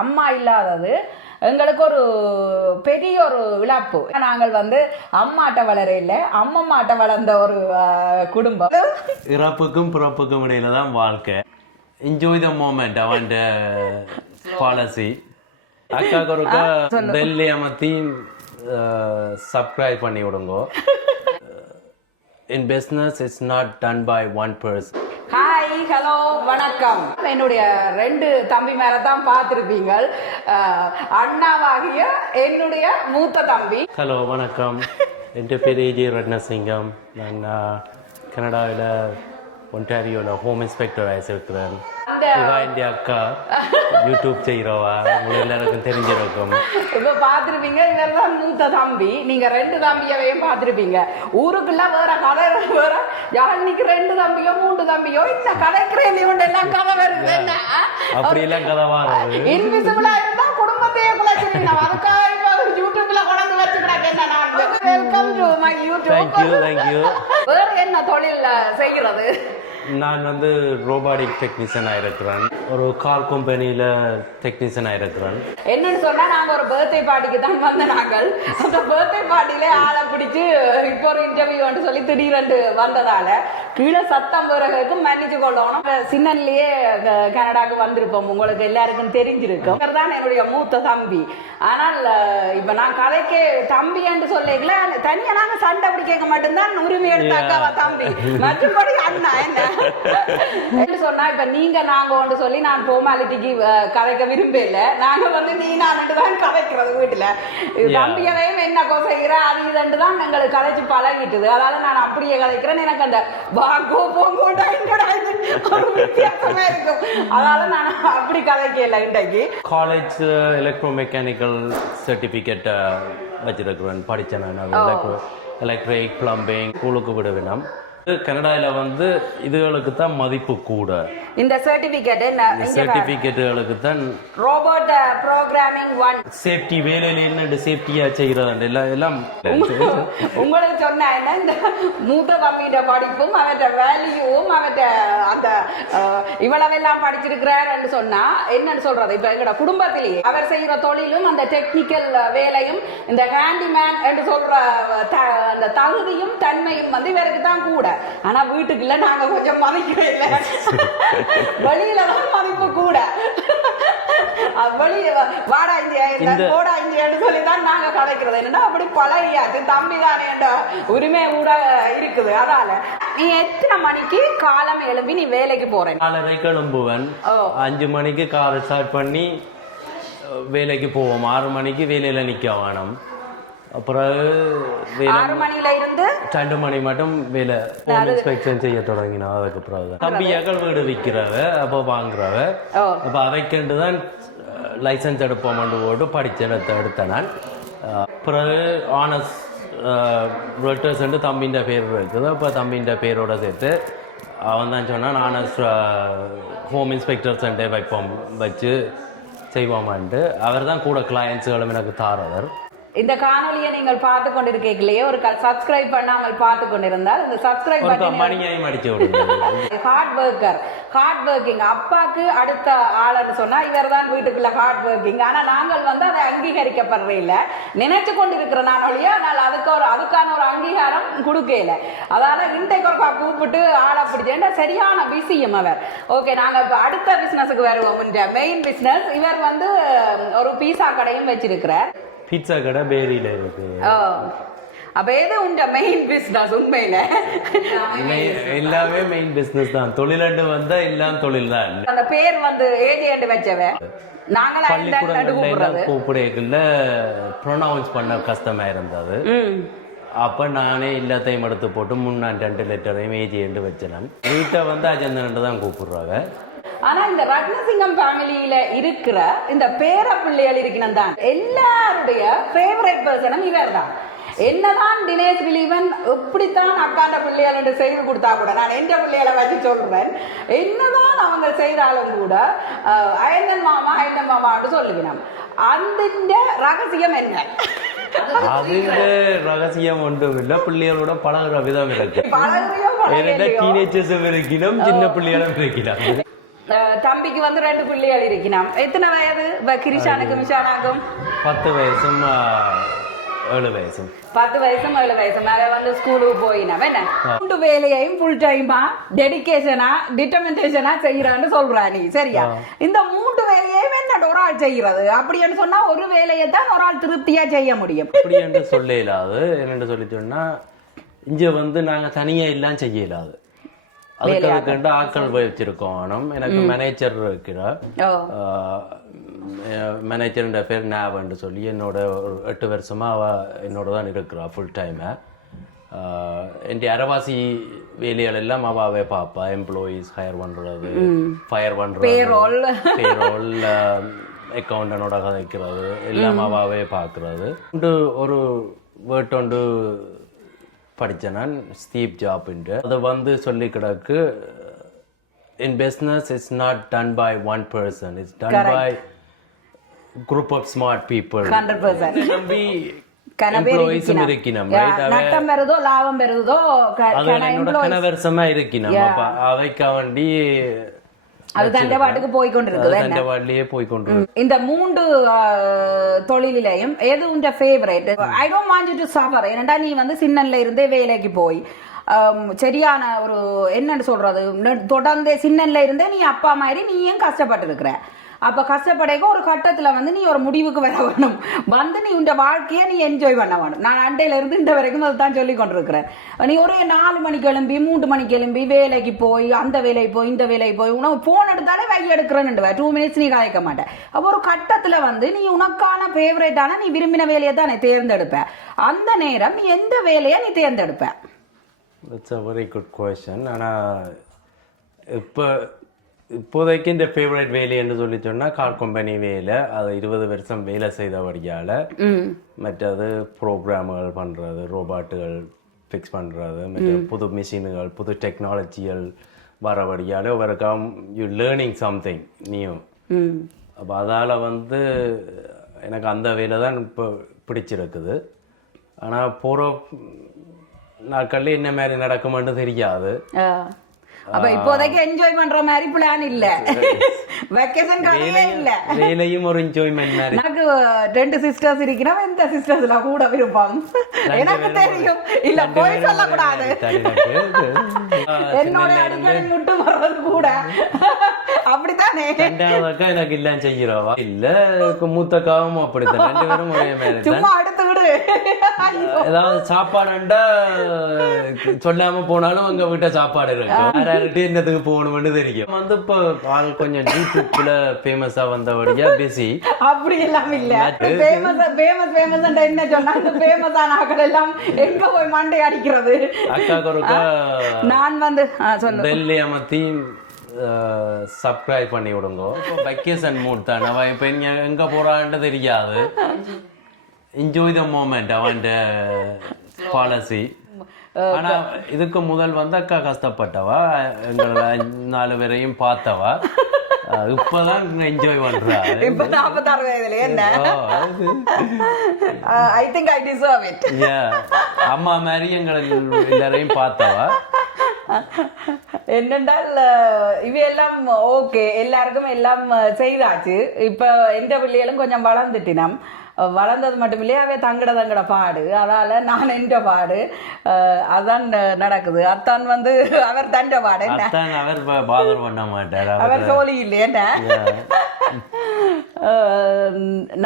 அம்மா இல்லாதது எங்களுக்கு ஒரு பெரிய ஒரு இழப்பு. நாங்கள் வந்து அம்மாட்ட வளர இல்லை, அம்மம்மாட்ட வளர்ந்த ஒரு குடும்பம். இறப்புக்கும் பிறப்புக்கும் இடையில தான் வாழ்க்கை. என்ஜாய் த மோமெண்ட் அவன் பாலிசி. அக்காக்கு ஒருக்கா பெல்லி அமர்த்தி சப்ஸ்கிரைப் பண்ணி விடுங்க. In business it's not done by one person. Hi, hello, வணக்கம். என்னுடைய 2 தம்பி மேல தான் பார்த்துருப்பீங்க. அண்ணாவாகிய என்னுடைய மூத்த தம்பி. ஹலோ, வணக்கம். என் பேர் ஏஜே ரத்னசிங்கம். நான் கனடாவில் ஒன்டாரியோவில் ஹோம் இன்ஸ்பெக்டராக இருக்கிறேன். என் அக்கா யூடியூப் செய்கிறவா, உங்களுக்கு எல்லாருக்கும் தெரிஞ்சிருக்கும். இப்போ பார்த்துருப்பீங்க, இவர் தான் மூத்த தம்பி. நீங்க 2 தம்பியவையும் பார்த்துருப்பீங்க. ஊருக்குள்ள வேற கதை வேற. யாழ்னிக்கு 2 தம்பியோ 3 தம்பியோ இந்த கதைக்கிறேன் எல்லாம் கதை வருது. என்ன அப்படியெல்லாம் கதை வாராது. இன்விசிபிளா இருந்தா குடும்பத்தையே குலைச்சிருக்கீங்க. அதுக்காக யூடியூப்ல கொண்டு வச்சுக்கிறாங்க. என்ன நான் welcome to my YouTube. Thank you. வேற என்ன தொழில் செய்கிறது? நான் வந்து ரோபாட்டிக் டெக்னீஷியனாக இருக்கிறேன். ஒரு கார் கம்பெனியில் டெக்னீஷியனாக இருக்கிறேன். என்னன்னு சொன்னா, நாங்க ஒரு பர்த்டே பார்ட்டிக்கு தான் வந்த நாங்கள். அந்த பர்த்டே பார்ட்டியிலே ஆளை பிடிச்சு இப்போ ஒரு இன்டர்வியூன்னு சொல்லி திடீரென்று வந்ததால கீழே சத்தம் பிறகு மன்னிச்சு கொள்ளணும். சின்னன்லயே கனடாக்கு வந்திருப்போம், உங்களுக்கு எல்லாருக்கும் தெரிஞ்சிருக்கும். தான் என்னுடைய மூத்த தம்பி. ஆனால் இப்ப நான் கதைக்கு தம்பி என்று சொல்லிக்கல, தனியா நாங்க சண்டை அப்படி கேட்க மட்டும்தான் உரிமை எடுத்தாக்கா தம்பி, மற்றபடி அண்ணா என்ன சொன்னா. இப்ப நீங்க நாங்க ஒன்று சொல்லி நான் ஃபார்மாலிட்டிக்கு கதைக்க விரும்பல. நாங்க வந்து நீ நான் தான் கதைக்கிறது வீட்டுல. தம்பியதையும் என்ன கொசைகிற அது இதுன்னு தான் எங்களுக்கு கதைச்சு பழகிட்டுது. அதனால நான் அப்படியே கதைக்கிறேன். எனக்கு அந்த வாங்கோ போங்கோ வித்தியாசமா இருக்கும். அதனால நான் அப்படி கதைக்கல. இன்றைக்கு காலேஜ் எலக்ட்ரோ மெக்கானிக்கல் சர்டிபிகேட் வச்சிருக்கிறேன். படித்தேன். எலக்ட்ரிக் பிளம்பிங் ஸ்கூலுக்கு விட வேணும். கனடாவில் வந்து இதுகளுக்கு தான் மதிப்பு கூட. இந்த சர்டிபிகேட்டுகளுக்கு தான் ரோபோட் ப்ரோக்ராமிங் 1 சேஃப்டி வேலையில சேஃப்டியா செய்யறது எல்லாம் உங்களுக்கு சொன்ன என்ன, இந்த மூத்த தம்பியோட படிப்பும் அவற்ற வேல்யூவும் அவற்ற அந்த இவ்வளவெல்லாம் படிச்சிருக்கிறார் சொன்னா என்னன்னு சொல்றது. இப்ப எங்களோட குடும்பத்திலேயே அவர் செய்யற தொழிலும் அந்த டெக்னிக்கல் வேலையும் இந்த ஹேண்டிமேன் என்று சொல்ற அந்த தகுதியும் தன்மையும் வந்து இவருக்கு தான் கூட. ஆனா வீட்டுக்குள்ள நாங்க கொஞ்சம் மதிக்கவே இல்லை. வெளியில தான் மதிப்பு கூட. வெளியே வாடா இந்தியான்னு சொல்லிதான் நாங்க கதைக்கிறது. என்னன்னா அப்படி பழகியாச்சு. தம்பி தானே என்ற உரிமை கூட இருக்குது. அதால நீ எத்தனை மணிக்கு காலம் எழும்பி நீ வேலைக்கு போறேன்? 4:30 கிளம்புவேன். 5 மணிக்கு கார் ஸ்டார்ட் பண்ணி வேலைக்கு போவோம். 6 மணிக்கு வேலையில நிக்க வேணும். அப்புறம் 6 மணில இருந்து 2 மணி மட்டும் வேலை இன்ஸ்பெக்ஷன் செய்ய தொடங்கினா. அதுக்கப்புறம் தம்பியாக்கள் வீடு விற்கிறவ, அப்போ வாங்குறவ, அப்போ அவைக்கண்டு தான் லைசன்ஸ் எடுப்போம்னு போட்டு படித்த எடுத்தேன் நான். பிறகு ஆனஸ் ரொட்டர்ஸ் தம்பின்ற பேர் இருக்குது. அப்போ தம்பின்ற பேரோட சேர்த்து அவன் தான் சொன்னான், ஆனஸ் ஹோம் இன்ஸ்பெக்டர்ஸ் வச்சு செய்வோமான்ட்டு. அவர் தான் கூட கிளையன்ஸுகளும் எனக்கு தாரவர். இந்த காணொலியை நீங்கள் பார்த்து கொண்டிருக்கீங்களே, ஒரு சப்ஸ்கிரைப் பண்ணாமல் பார்த்து கொண்டிருந்தால் இந்த சப்ஸ்கிரைப் ஹார்ட் ஒர்க்கிங் அப்பாக்கு அடுத்த ஆளுன்னு சொன்னா இவர் தான் வீட்டுக்குள்ள ஹார்ட் ஒர்க்கிங். ஆனா நாங்கள் வந்து அதை அங்கீகரிக்கப்படுற இல்ல நினைச்சு கொண்டிருக்கிற நானொழிய. ஆனால் அதுக்கான ஒரு அங்கீகாரம் கொடுக்கல. அதால இன்றைக்கு ஒரு கூப்பிட்டு ஆளை பிடிச்சேன். சரியான பிஸியும் அவர். ஓகே, நாங்க அடுத்த பிசினஸுக்கு வருவோம். Main business. இவர் வந்து ஒரு பீஸா கடையும் வச்சிருக்கிறார். பீட்சா கடை பேரியில இருக்கு. அப்ப எது உண்ட மெயின் பிசினஸ்? உண்மையில எல்லாமே மெயின் பிசினஸ் தான். தொழிலாண்டு வந்தா எல்லாம் தொழில் தான். அந்த பேர் வந்து ஏஜென்ட் வச்சவன் நாங்கள கூப்பிடல ப்ரொனவுன்ஸ் பண்ண கஷ்டமா இருந்தது. அப்ப நானே எல்லாத்தையும் எடுத்து போட்டு 2 லெட்டரையும் ஏஜென்ட் வச்சேன். வீட்டை வந்து அஜந்தன் தான் கூப்பிடுறாங்க. ஆனா இந்த ரத்னசிங்கம் ஃபேமிலியில இருக்கிற இந்த பேர பிள்ளைகள் இருக்கணும் தான் எல்லாருடைய ஃபேவரட் பர்சனும் இவர் தான். என்னதான் தினேஷ் திலீபன் எப்படித்தான் அக்காண்ட பிள்ளைகள் என்று செய்து கொடுத்தா கூட, நான் எந்த பிள்ளைகளை வச்சு சொல்றேன், என்னதான் அவங்க செய்தாலும் கூட அயந்தன் மாமான்னு சொல்லுவேன். அந்த ரகசியம் என்ன? அது ரகசியம் ஒன்றும் இல்லை. பிள்ளைகளோட பழகுற விதம் இருக்கு. டீனேஜர்ஸும் இருக்கணும், சின்ன பிள்ளைகளும் இருக்கணும். தம்பிக்கு வந்து 2 பிள்ளைகள் இருக்கிறான். எத்தனை வயது கிரிஷானுக்கும் மிஷானாக்கும்? 10 வயசும் 7 வயசும். 10 வயசும் 7 வயசும் மேல வந்து ஸ்கூலுக்கு போயினவன் என்ன 2 வேலையையும் ஃபுல் டைமா டெடிகேஷனா டிட்டர்மினேஷனா செய்யறான்னு சொல்றா நீ சரியா? இந்த 3 வேலையையும் என்ன ஒரு ஆள் செய்யறது அப்படின்னு சொன்னா ஒரு வேலையை தான் ஒரு ஆள் திருப்தியா செய்ய முடியும். அப்படி என்று சொல்ல இயலாது. என்னென்று சொல்லி சொன்னா இங்க வந்து நாங்க தனியா எல்லாம் செய்ய இயலாது. அதுக்கு ஆட்கள் வச்சிருக்கோம். எனக்கு மேனேஜர் இருக்கிறார். மேனேஜர் பேர் நாவன்னு சொல்லி என்னோட ஒரு 8 வருஷமா அவ என்னோட தான் இருக்கிறா ஃபுல் டைம். என் அரவாசி வேலைகள் எல்லாம் அவாவே பாப்பா. எம்ப்ளாயீஸ் ஹையர் பண்றது, ஃபயர் பண்றது, பேரோல், அக்கௌண்டனோட கதைக்கிறது எல்லாம் அவாவே பாக்குறது. ஒரு வேர்ட் ஒன்று படித்தேன் நான், ஸ்டீவ் ஜாப்ன்ட்டு. அதை வந்து சொல்லி கிடக்கு, in business it's not done by one person, it's done by group of smart people. 100%. நம்பி எம்ப்ளாயீஸும் இருக்கணும். நட்டம் வருதோ லாபம் வருதோ கனவரசமா இருக்கணும். அப்ப அவைக்க வேண்டி அது தண்டவாட்டுக்கு போய்கொண்டிருக்குது. தண்டவாட்டிலேயே போய்கொண்டிருக்கு. இந்த 3 தொழிலையும் எது உண்ட favourite? I don't want you to suffer. ஏனண்டா நீ வந்து சின்னன்ல இருந்தே வேலைக்கு போய் சரியான ஒரு என்னன்னு சொல்றது, தொடர்ந்து சின்னன்ல இருந்தே நீ அப்பா மாதிரி நீயும் கஷ்டப்பட்டு இருக்கிற. அப்ப கஷ்டப்படைக்க ஒரு கட்டத்துல வந்து நீ ஒரு முடிவுக்கு வர வேணும். வந்து நீ உண்ட வாழ்க்கையை நீ என்ஜாய் பண்ண வேணும். நான் அண்டையில இருந்து இந்த வரைக்கும் அதுதான் சொல்லி கொண்டிருக்கிறேன். நீ ஒரு 4 மணிக்கு எழும்பி 3 மணிக்கு எழும்பி வேலைக்கு போய் அந்த வேலைக்கு போய் இந்த வேலைக்கு போய் உனக்கு போன் எடுத்தாலே வை எடுக்கிறேன்னு 2 மினிட்ஸ் நீ காய்க்க மாட்டேன். அப்போ ஒரு கட்டத்துல வந்து நீ உனக்கான ஃபேவரேட்டான நீ விரும்பின வேலையை தான் நீ தேர்ந்தெடுப்ப. அந்த நேரம் நீ எந்த வேலையை நீ தேர்ந்தெடுப்ப? That's a very good question. ஆனா இப்போதைக்கு இந்த ஃபேவரட் வேலை என்று சொல்லி சொன்னா கார் கம்பெனி வேலை. அது 20 வருஷம் வேலை செய்தபடியால மற்றது ப்ரோக்ராம்கள் பண்றது, ரோபாட்டுகள் ஃபிக்ஸ் பண்றது, மற்ற புது மிஷின்கள் புது டெக்னாலஜிகள் வரபடியால ஒவ்வொருக்காம் யூ லேர்னிங் சம்திங் நியூ. அப்போ அதால் வந்து எனக்கு அந்த வேலை தான் இப்போ பிடிச்சிருக்குது. ஆனால் போகிற நாட்களில் என்ன மாதிரி நடக்குமென்னு தெரியாது. அப்ப இப்போதைக்கு என்ஜாய் பண்ற மாதிரி பிளான் இல்ல, வெக்கேஷன் கடையே இல்ல, வேலையும் ஒரு என்ஜாய்மெண்ட் மாதிரி. எனக்கு 2 சிஸ்டர்ஸ் இருக்கிறோம். எந்த சிஸ்டர்ஸ்ல கூட விருப்பம் எனக்கு தெரியும். இல்ல போய் சொல்ல கூடாது. என்னோட அடிக்கடி முட்டு வர்றது கூட அப்படித்தானே. ரெண்டாவதுக்கா எனக்கு இல்ல செய்யறவா இல்ல, மூத்தக்காவும் அப்படித்தான். 2 பேரும் ஒரே மாதிரி. சும்மா அடுத்து விடு. ஏதாவது சாப்பாடுண்டா சொல்லாம போனாலும் உங்க வீட்டை சாப்பாடு இருக்கும். என்னத்துக்கு போகணும்னு தெரியும். வந்து இப்ப ஆள் கொஞ்சம் யூடியூப்ல ஃபேமஸா வந்தபடியா பிஸி. அப்படி எல்லாம் இல்ல. ஃபேமஸ் என்ன சொன்னா இந்த ஃபேமஸான ஆட்கள் எல்லாம் எங்க போய் மண்டை அடிக்கிறது. அக்கா கொருக்கா நான் வந்து பெல்லி அமர்த்தி சப்ஸ்கிரைப் பண்ணி விடுங்க. இப்போ வெக்கேஷன் மூட் தான். அவன் இப்ப எங்க போறான்னு தெரியாது. என்ஜாய் த மோமெண்ட் அவன் பாலிசி. ஆனா இதுக்கு முதல் வந்து அக்கா கஷ்டப்பட்டவா, எங்களை 4 பேரையும் பார்த்தவா. இப்பதான் என்ஜாய் பண்றா. இப்ப 46 வயதுல என்ன I think I deserve it. அம்மா மாதிரி எங்களை எல்லாரையும் பார்த்தவா. என்னென்றால் இவையெல்லாம் ஓகே, எல்லாருக்கும் எல்லாம் செய்தாச்சு. இப்ப எந்த பிள்ளைகளும் கொஞ்சம் வளர்ந்துட்டினம். வளர்ந்தது மட்டும் இல்லையா, அவே தங்கட பாடு. அதால நான் என்ற பாடு அதான் நடக்குது. அத்தான் வந்து அவர் தண்ட பாடு, அவர் பாதர் பண்ண மாட்டார், அவர் சோழி இல்லையா.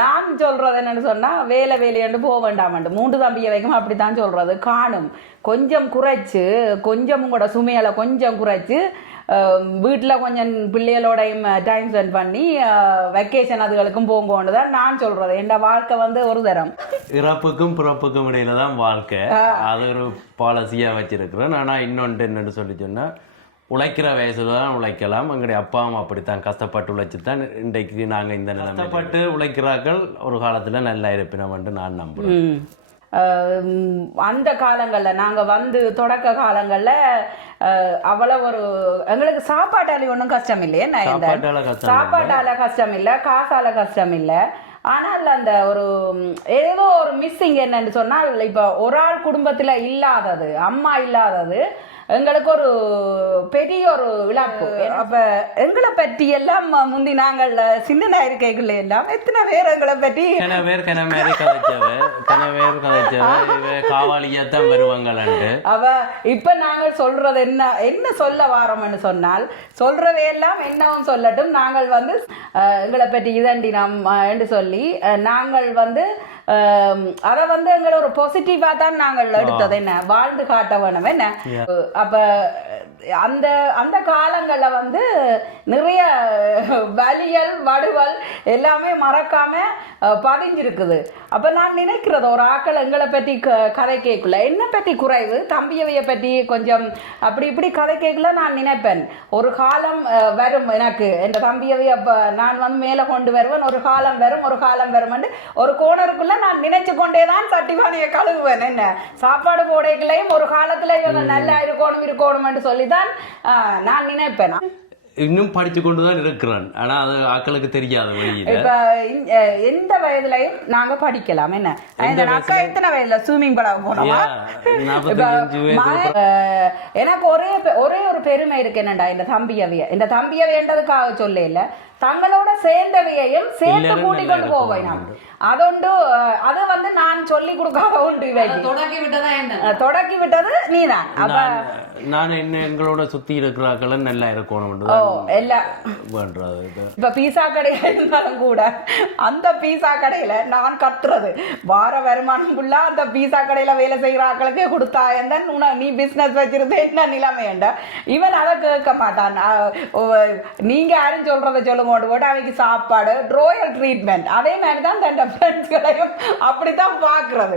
நான் சொல்றது என்னன்னு சொன்னா, வேலையாண்டு போக வேண்டாமண்டு 3 தம்பியை வைக்கும் அப்படித்தான் சொல்றது. காணும் கொஞ்சம் குறைச்சு, கொஞ்சம் உங்களோட சுமையில கொஞ்சம் குறைச்சு வீட்டில் கொஞ்சம் பிள்ளைகளோடையும் டைம் ஸ்பெண்ட் பண்ணி வெக்கேஷன் அதுகளுக்கும் போங்கன்னு தான் நான் சொல்றது. என் வாழ்க்கை வந்து ஒரு தரம் இறப்புக்கும் பிறப்புக்கும் இடையில தான் வாழ்க்கை. அது ஒரு பாலிசியா வச்சிருக்கிறேன். ஆனா இன்னொன்று என்னன்னு சொல்லி சொன்னா, உழைக்கிற வயசுல தான் உழைக்கலாம். எங்களுடைய அப்பா அம்மா அப்படித்தான் கஷ்டப்பட்டு உழைச்சுதான் இன்றைக்கு நாங்க இந்த நிலைமைப்பட்டு உழைக்கிறார்கள். ஒரு காலத்துல நல்லா இருப்பினோம்னு நான் நம்புறேன். அந்த காலங்களில் நாங்கள் வந்து தொடக்க காலங்களில் அவ்வளோ ஒரு எங்களுக்கு சாப்பாட்டால ஒன்றும் கஷ்டம் இல்லை. என்ன சாப்பாட்டால கஷ்டம் இல்லை, காசால கஷ்டம் இல்லை. ஆனால் அந்த ஒரு ஏதோ ஒரு மிஸ்ஸிங் என்னன்னு சொன்னால், இப்போ ஒரு ஆள் குடும்பத்தில் இல்லாதது, அம்மா இல்லாதது எங்களுக்கு ஒரு பெரிய ஒரு இழப்பு. அப்ப எங்களை பற்றி எல்லாம் முந்தி நாங்கள் சின்ன இருக்கைகள் எல்லாம் எத்தனை பேர் எங்களை பற்றி காவாலியாத்தான் வருவாங்களான்ட்டு. அவ இப்ப நாங்கள் சொல்றது என்ன சொல்ல வாரோம்னு சொன்னால், சொல்றவையெல்லாம் என்னவும் சொல்லட்டும், நாங்கள் வந்து எங்களை பற்றி இதண்டி என்று சொல்லி நாங்கள் வந்து அதை வந்து எங்களை ஒரு பாசிட்டிவா தான் நாங்கள் எடுத்தது. என்ன வாழ்ந்து காட்ட வேணும் என்ன. அப்ப அந்த அந்த காலங்கள்ல வந்து நிறைய வலியல் வடுவல் எல்லாமே மறக்காம பதிஞ்சிருக்குது. அப்ப நான் நினைக்கிறது, ஒரு ஆக்கள் எங்களை பற்றி கதை கேட்கல, என்ன பற்றி குறைவு, தம்பியவைய பற்றி கொஞ்சம் அப்படி இப்படி கதை கேட்கல. நான் நினைப்பேன் ஒரு காலம் வரும், எனக்கு என் தம்பியவைய நான் வந்து மேல கொண்டு வருவேன், ஒரு காலம் வரும், ஒரு காலம் வரும், ஒரு கோணருக்குள்ள நான் நினைச்சு கொண்டேதான் சட்டிவானிய கழுவுவேன். என்ன சாப்பாடு போடைகளையும் ஒரு காலத்துல இவங்க நல்லா இருக்கணும் சொல்லிதான் நான் நினைப்பேன். இன்னும் படிச்சு கொண்டுதான் இருக்கிறான், ஆனா அது ஆக்களுக்கு தெரியாது. இப்ப எந்த வயதுலயும் நாங்க படிக்கலாம். என்ன அக்கா எத்தனை வயதுல ஸ்விம்மிங் படம் போனோமா? எனக்கு ஒரே ஒரு பெருமை இருக்கு என்னண்டா, இந்த தம்பியவைன்றதுக்காக சொல்ல இல்ல, தங்களோட சேர்ந்தவையையும் சேர்த்து கூட்டிக் கொண்டு போவேன். அதொண்டு அது வந்து நான் சொல்லி கொடுக்காத உண்டு. தொடக்கி விட்டது நீதான். நான் எங்களோட சுத்தி இருக்கிறாக்கள் நல்லா இருக்கணும். இப்ப பீஸா கடையில இருந்தாலும் கூட அந்த பீஸா கடையில நான் கத்துறது வார வருமானம் ஃபுல்லா அந்த பீஸா கடையில வேலை செய்யற ஆக்களுக்கு கொடுத்தா நீ பிசினஸ் வச்சிருந்த என்ன நிலைமைண்டா. இவன் அதை கேட்க மாட்டான். நீங்க யாரும் சொல்றதை சொல்லுங்க போட்டு அவைக்கு சாப்பாடு ரோயல் ட்ரீட்மெண்ட். அதே மாதிரிதான் தன் ஃப்ரெண்ட்ஸ்களையும் அப்படித்தான் பாக்குறது.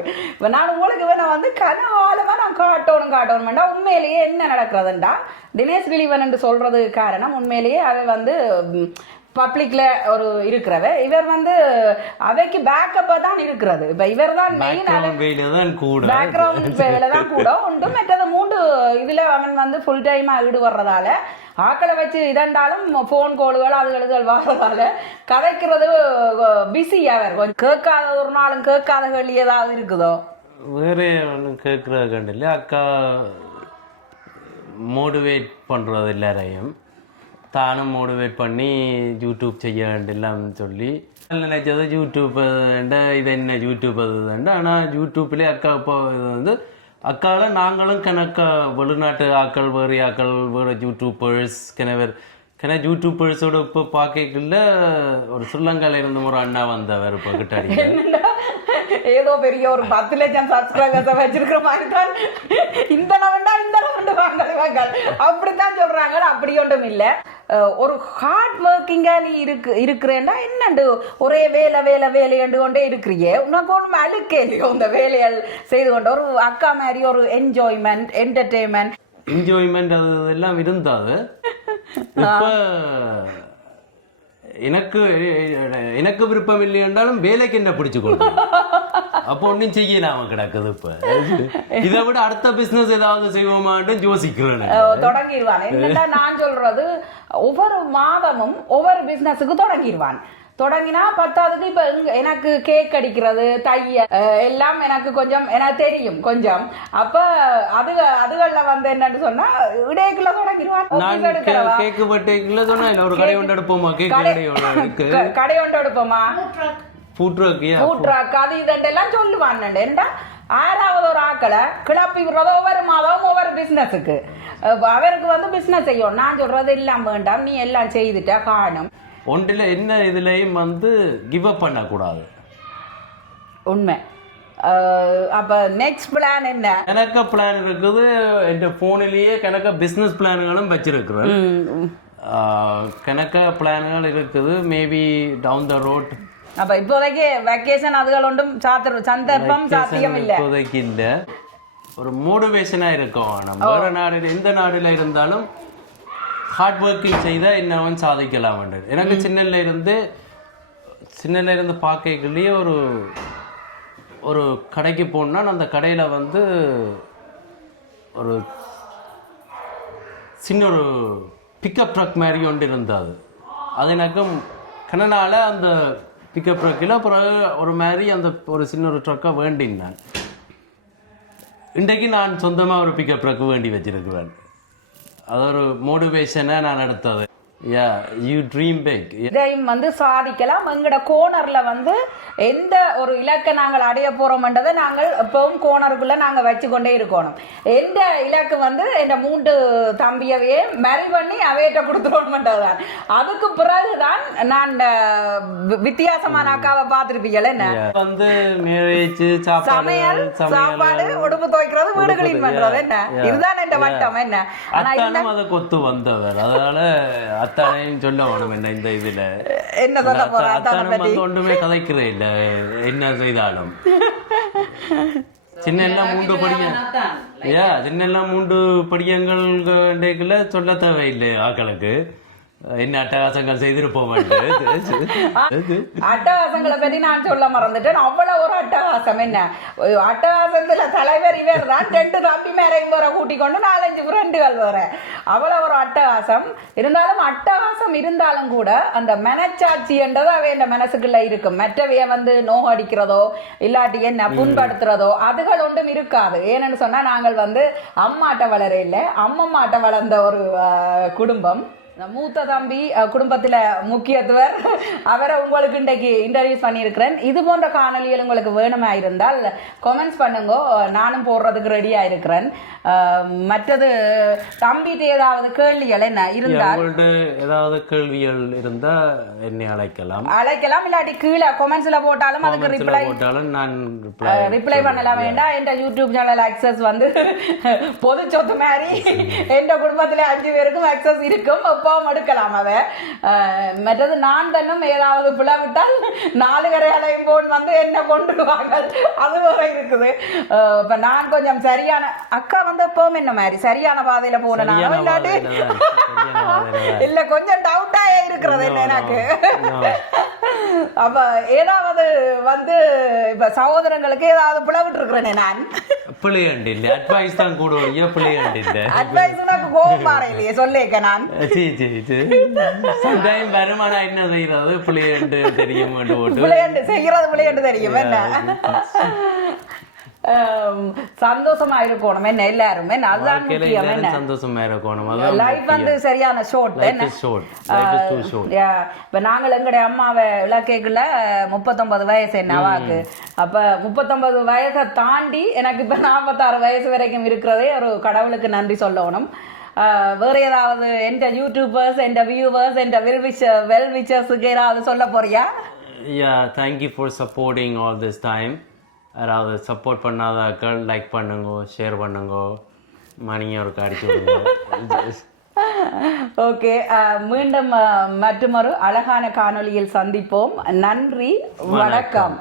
நான் உங்களுக்கு இவனை வந்து கனகாலமா நான் காட்டணும். உண்மையிலேயே என்ன நடக்கிறதுண்டா, தினேஷ் திலீபன் என்று சொல்றது காரணம் உண்மையிலேயே அவை வந்து பப்ளிக்ல ஒரு இருக்கிறவ, இவர் வந்து அவைக்கு பேக்கப்பா தான் இருக்கிறது. இப்ப இவர் தான் மெயின், பேக்ரவுண்ட் வேலை தான் கூட உண்டு. மற்றது 3 இதுல அவன் வந்து ஃபுல் டைமா ஈடுபடுறதால ஆக்களை வச்சு இதண்டாலும் போன் கோளுகள் அதுகளுகள் வர்றதால கதைக்கிறது பிஸியாக கொஞ்சம் கேட்காத ஒரு நாளும் கேட்காத கேள்வி ஏதாவது இருக்குதோ வேற ஒன்றும் கேட்கறது கண்டில்ல. அக்கா மோட்டிவேட் பண்ணுறது எல்லாரையும் தானும் மோட்டிவேட் பண்ணி யூடியூப் செய்ய வேண்டியலாம்னு சொல்லி நினைச்சது. யூடியூப் இது என்ன யூடியூப் அதுதான்டா. ஆனால் யூடியூப்லேயே அக்கா இப்போ இது வந்து அக்கால நாங்களும் கணக்கா வெளிநாட்டு ஆக்கள் வேறு ஆக்கள் வேறு யூடியூபர்ஸ் கிண யூடியூபர்ஸோட இப்போ பார்க்கல. ஒரு ஸ்ரீலங்கால இருந்த ஒரு அண்ணா வந்தவர் இப்போ கிட்டாடி ஏதோ பெரிய ஒரு 10 லட்சம் சப்ஸ்கிரைபர்ஸ் வச்சிருக்கிற மாதிரி தான் இந்த நவண்டு வாங்க அப்படித்தான் சொல்றாங்க. அப்படி ஒன்றும் இல்லை. ஒரு ஹார்ட் ஒர்க்கிங்கா நீ இருக்கிறேன்னா என்னண்டு ஒரே வேலை கொண்டே இருக்கிறியே, உனக்கு ஒன்றும் அழுக்கே இல்லையோ இந்த வேலைகள் செய்து கொண்டு. ஒரு அக்கா மாதிரி ஒரு என்ஜாய்மெண்ட் அது எல்லாம் இருந்தாது. இப்ப எனக்கு விருப்பம் இல்லை என்றாலும் வேலைக்கு என்ன பிடிச்சு கொண்டு அப்போ ஒன்னும் செய்யலாம கிடக்குது. இப்ப இதை விட அடுத்த பிசினஸ் ஏதாவது செய்வோமான்னு யோசிக்கிறேன். தொடங்கிடுவான். என்னன்னா நான் சொல்றது, ஒவ்வொரு மாதமும் ஒவ்வொரு பிசினஸுக்கு தொடங்கினா 10ஆவதுக்கு இப்ப எனக்கு கேக் அடிக்கிறது தைய எல்லாம் எனக்கு கொஞ்சம் எனக்கு தெரியும் கொஞ்சம். அப்ப அதுகள்ல வந்து என்னன்னு சொன்னா இடையக்குள்ள தொடங்கிடுவான். கடை ஒன்று எடுப்போமா, அது இதெல்லாம் சொல்லுவான். 6வது ஒரு ஆக்களை கிளப்பி விடுறதோ ஒவ்வொரு மாதம் ஒவ்வொரு பிசினஸுக்கு அவருக்கு வந்து பிசினஸ் செய்யும். நான் சொல்றது எல்லாம் வேண்டாம், நீ எல்லாம் செய்துட்டா காணும். ஒன்றில் என்ன இதுலையும் வந்து கிவ் அப் பண்ணக்கூடாது. உண்மை. அப்ப நெக்ஸ்ட் பிளான் என்ன? எனக்கு பிளான் இருக்குது. என் போனிலேயே கணக்க பிசினஸ் பிளான்களும் வச்சிருக்கிறேன். கணக்க பிளான்கள் இருக்குது. Maybe down the road. அப்ப இப்போதைக்கு வெக்கேஷன் அதுகள் ஒன்றும் சந்தர்ப்பம் சாத்தியம் இல்லை. இப்போதைக்கு இல்ல. ஒரு மோட்டிவேஷனா இருக்கும். நம்ம வேற நாடு எந்த நாடுல இருந்தாலும் ஹார்ட் ஒர்க்கிங் செய்தால் என்னவன் சாதிக்கலாம். எனக்கு சின்னல இருந்து பார்க்கலையே ஒரு கடைக்கு போனால் அந்த கடையில் வந்து ஒரு சின்ன ஒரு பிக்கப் ட்ரக் மாதிரி ஒன்று இருந்தது. அது எனக்கு கண்ணனால அந்த பிக்கப் ட்ரக்கில் அப்புறம் ஒரு மாதிரி அந்த ஒரு சின்ன ஒரு ட்ரக்கை வேண்டினேன். இன்றைக்கு நான் சொந்தமாக ஒரு பிக்கப் ட்ரக் வேண்டி வச்சிருக்கிறேன். அது ஒரு மோட்டிவேஷனை நான் எடுத்தது. you dream big. இதையும் வந்து சாதிக்கலாம். எங்கட கோணர்ல வந்து எந்த ஒரு இலக்கை நாங்கள் அடைய போறோம்ன்றதை நாங்கள் எப்பவும் கோணருக்குள்ள நாங்க வச்சுக்கொண்டே இருக்கணும். எந்த இலக்கு வந்து இந்த 3 தம்பியவே மேரி பண்ணி அவையிட்ட கொடுத்துருவோம்ன்றதுதான். அதுக்கு பிறகுதான் நான் வித்தியாசமான அக்காவை பார்த்திருப்பீங்கல்ல. என்ன வந்து மேரேஜ், சமையல், சாப்பாடு, உடுப்பு துவைக்கிறது, வீடு கிளீன் பண்றது, என்ன இதுதான் என் வட்டம். என்ன ஆனா அதை கொத்து வந்தவர், அதனால அத்தானையும் சொல்ல வேணும். என்ன இந்த இதுல என்ன சொல்ல போறேன், ஒன்றுமே கதைக்கிறே இல்ல. என்ன செய்தாலும் சின்ன எல்லாம் 3 படிக்க சின்ன எல்லாம் 3 படிக்கங்கள் சொல்ல தேவையில்லை. ஆக்களுக்கு என்ன அட்டகாசங்கள் செய்திருப்போம். அட்டகாசங்களை பத்தி நான் சொல்ல மறந்துட்டேன். அவ்வளவு ஒரு அட்டகாசம். என்ன அட்டகாசத்துல தலைவர் இவர் தான். 2 தம்பி மேரையும் வேற கூட்டிக் கொண்டு 4-5 ஃப்ரெண்டுகள் வேற. அவ்வளவு ஒரு அட்டகாசம். இருந்தாலும் அட்டகாசம் இருந்தாலும் கூட அந்த மனச்சாட்சி என்றது அவை இந்த மனசுக்குள்ள இருக்கும். மற்றவைய வந்து நோகடிக்கிறதோ இல்லாட்டி என்ன புண்படுத்துறதோ அதுகள் ஒன்றும் இருக்காது. ஏன்னு சொன்னா நாங்கள் வந்து அம்மாட்ட வளர இல்லை, அம்மம்மாட்ட வளர்ந்த ஒரு குடும்பம். மூத்த தம்பி குடும்பத்துல முக்கியத்துவர் அவரை உங்களுக்கு இன்றைக்கு இன்டர்வியூஸ் பண்ணியிருக்கிறேன். இது போன்ற காணொலிகள் உங்களுக்கு வேணுமா இருந்தால் கமெண்ட்ஸ் பண்ணுங்க, நானும் போடுறதுக்கு ரெடியா இருக்கிறேன். மற்றது தம்பிட்டு ஏதாவது கேள்விகள் என்ன இருந்தால், ஏதாவது கேள்விகள் இருந்தா என்னை அழைக்கலாம். இல்லாட்டி கீழே கமெண்ட்ஸ்ல போட்டாலும் அதுக்கு ரிப்ளை பண்ணலாம். வேண்டாம், என் யூடியூப் சேனல் ஆக்சஸ் வந்து பொது சொத்து மாதிரி என் குடும்பத்துல 5 பேருக்கும் ஆக்சஸ் இருக்கும். எடுக்கலாம். அவ மற்றது நான் தன்னும் ஏதாவது பிளவிட்டால் 4 கரையாலையும் போன் வந்து என்ன கொண்டுடுவாங்க. அது வரை இருக்குது. இப்ப நான் கொஞ்சம் சரியான அக்கா வந்து எப்பவும் என்ன மாதிரி சரியான பாதையில போனேன். இல்லாட்டி இல்ல கொஞ்சம் டவுட்டா இருக்கிறது என்ன எனக்கு. அப்ப ஏதாவது வந்து இப்ப சகோதரங்களுக்கு ஏதாவது பிளவிட்டு இருக்கிறேனே நான். அட்வைஸ் தான் கூட அட்வைஸ் கோபம் மாறையிலேயே சொல்லேக்க நான் வருமானம் என்ன செய்யறது பிள்ளையண்டு தெரியும், செய்யறது தெரியும். என்ன சந்தோஷமா இருக்கணும். என்ன எல்லாருமே அதுதான் முக்கியம். என்ன சந்தோஷமா இருக்கணும். லைஃப் வந்து சரியான ஷார்ட். இப்ப நாங்கள் எங்களுடைய அம்மாவை இலக்கைக்குள்ள 39 வயசு என்ன அவாக்கு. அப்ப 39 வயசை தாண்டி எனக்கு இப்ப 46 வயசு வரைக்கும் இருக்கிறதே ஒரு கடவுளுக்கு நன்றி சொல்லணும். வேற ஏதாவது எந்த யூடியூபர்ஸ், எந்த வியூவர்ஸ், எந்த வெல் விஷர்ஸுக்கு ஏதாவது சொல்ல போறியா? Thank you for supporting all this time. யாராவது சப்போர்ட் பண்ணாதாக்கள் லைக் பண்ணுங்க, ஷேர் பண்ணுங்க, மணியை ஒரு அடிச்சு விடுங்க. ஓகே, மீண்டும் மற்றொரு அழகான காணொளியில் சந்திப்போம். நன்றி, வணக்கம்.